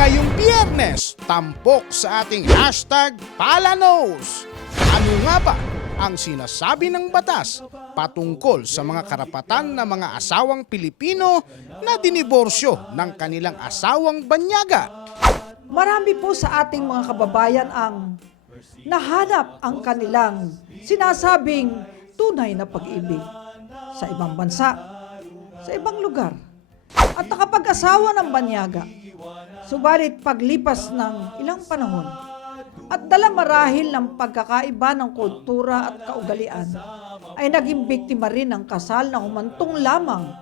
Ngayong Biyernes, tampok sa ating hashtag Palanos. Ano nga ba ang sinasabi ng batas patungkol sa mga karapatan ng mga asawang Pilipino na diniborsyo ng kanilang asawang Banyaga? Marami po sa ating mga kababayan ang nahanap ang kanilang sinasabing tunay na pag-ibig sa ibang bansa, sa ibang lugar, at nakapag-asawa ng Banyaga. Subalit paglipas ng ilang panahon at dala marahil ng pagkakaiba ng kultura at kaugalian, ay naging biktima rin ng kasal na humantong lamang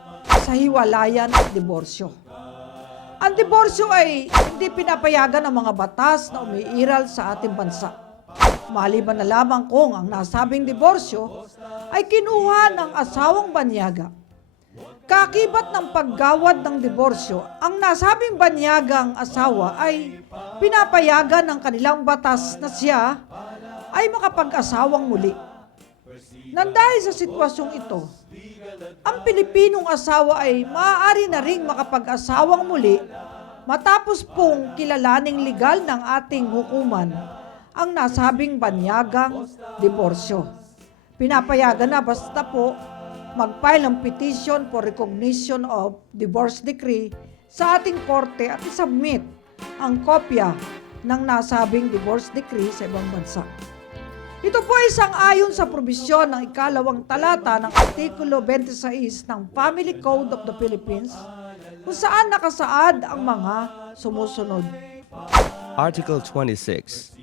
sa hiwalayan at diborsyo. Ang diborsyo ay hindi pinapayagan ng mga batas na umiiral sa ating bansa. Maliban na lamang kung ang nasabing diborsyo ay kinuha ng asawang Banyaga. Kakibat ng paggawad ng diborsyo, ang nasabing banyagang asawa ay pinapayagan ng kanilang batas na siya ay makapag-asawang muli. Nandahil sa sitwasyong ito, ang Pilipinong asawa ay maaari na ring makapag-asawang muli matapos pong kilalaning legal ng ating hukuman ang nasabing banyagang diborsyo. Pinapayagan na basta po mag-file ng petition for recognition of divorce decree sa ating korte at isubmit ang kopya ng nasabing divorce decree sa ibang bansa. Ito po ay sang-ayon sa probisyon ng ikalawang talata ng Artikulo 26 ng Family Code of the Philippines kung saan nakasaad ang mga sumusunod. Article 26.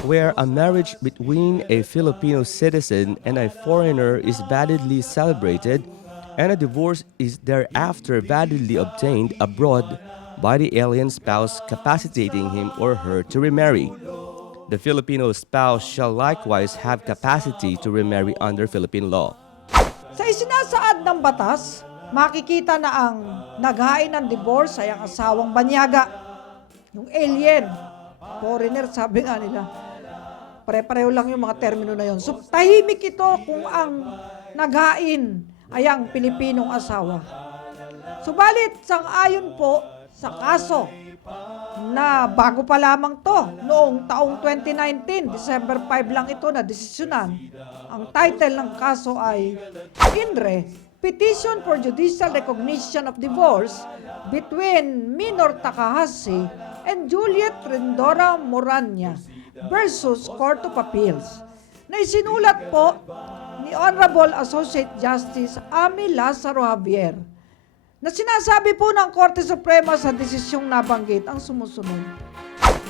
Where a marriage between a Filipino citizen and a foreigner is validly celebrated and a divorce is thereafter validly obtained abroad by the alien spouse capacitating him or her to remarry. The Filipino spouse shall likewise have capacity to remarry under Philippine law. Sa isinasaad ng batas, makikita na ang naghain ng divorce ay ang asawang Banyaga. Yung alien, foreigner, sabi nga nila. Pare-pareho lang yung mga termino na yun. So, tahimik ito kung ang naghain ay ang Pilipinong asawa. Subalit, sang-ayon po sa kaso na bago pa lamang to, noong taong 2019, December 5 lang ito na desisyonan. Ang title ng kaso ay INRE, Petition for Judicial Recognition of Divorce between Minor Takahashi and Juliet Rendora Moranya versus Court of Appeals, na isinulat po ni Honorable Associate Justice Ami Lazaro Javier, na sinasabi po ng Korte Suprema sa desisyong nabanggit ang sumusunod.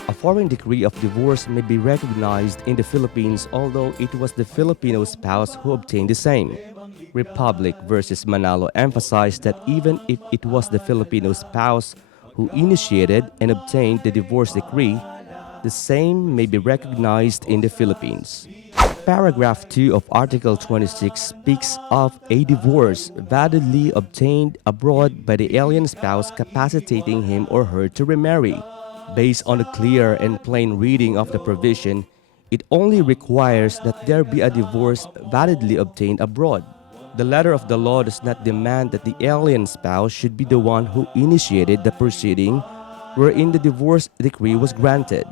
A foreign decree of divorce may be recognized in the Philippines although it was the Filipino spouse who obtained the same. Republic versus Manalo emphasized that even if it was the Filipino spouse who initiated and obtained the divorce decree, the same may be recognized in the Philippines. Paragraph 2 of Article 26 speaks of a divorce validly obtained abroad by the alien spouse capacitating him or her to remarry. Based on a clear and plain reading of the provision, it only requires that there be a divorce validly obtained abroad. The letter of the law does not demand that the alien spouse should be the one who initiated the proceeding wherein the divorce decree was granted.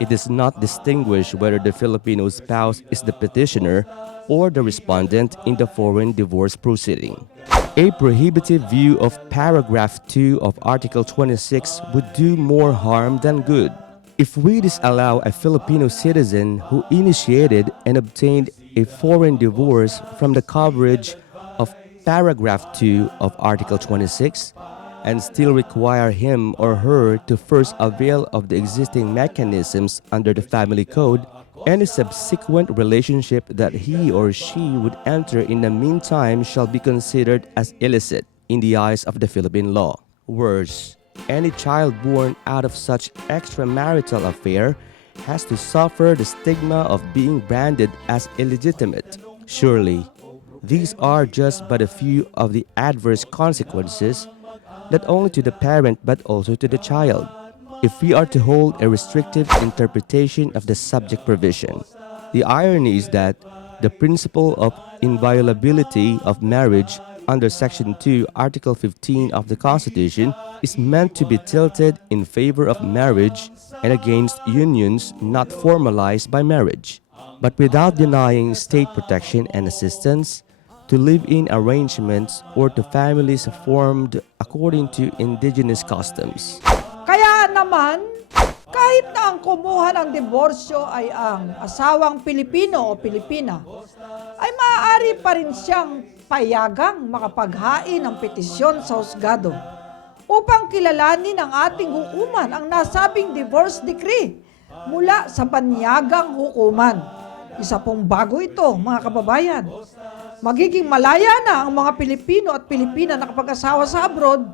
It does not distinguish whether the Filipino spouse is the petitioner or the respondent in the foreign divorce proceeding. A prohibitive view of paragraph 2 of Article 26 would do more harm than good. If we disallow a Filipino citizen who initiated and obtained a foreign divorce from the coverage of paragraph 2 of Article 26, and still require him or her to first avail of the existing mechanisms under the family code, any subsequent relationship that he or she would enter in the meantime shall be considered as illicit in the eyes of the Philippine law. Worse, any child born out of such extramarital affair has to suffer the stigma of being branded as illegitimate. Surely, these are just but a few of the adverse consequences not only to the parent but also to the child, if we are to hold a restrictive interpretation of the subject provision. The irony is that the principle of inviolability of marriage under Section 2, Article 15 of the Constitution is meant to be tilted in favor of marriage and against unions not formalized by marriage, but without denying state protection and assistance to live-in arrangements or to families formed according to indigenous customs. Kaya naman, kahit na ang kumuha ng diborsyo ay ang asawang Pilipino o Pilipina, ay maaari pa rin siyang payagang makapaghain ng petisyon sa husgado upang kilalanin ng ating hukuman ang nasabing divorce decree mula sa banyagang hukuman. Isa pong bago ito, mga kababayan. Magiging malaya na ang mga Pilipino at Pilipina na nakapag-asawa sa abroad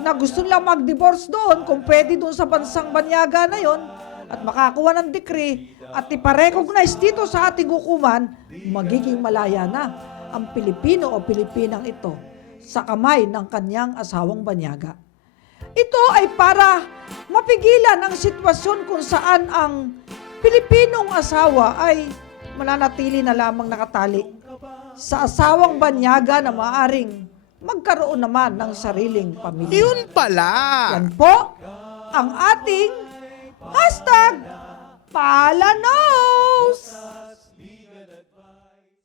na gusto lang mag-divorce doon kung pwede doon sa bansang banyaga na yon at makakuha ng decree at iparecognize dito sa ating hukuman, magiging malaya na ang Pilipino o Pilipinang ito sa kamay ng kanyang asawang banyaga. Ito ay para mapigilan ang sitwasyon kung saan ang Pilipinong asawa ay mananatili na lamang nakatali sa asawang banyaga na maaring magkaroon naman ng sariling pamilya. Yun pala! Yan po ang ating #Palanos!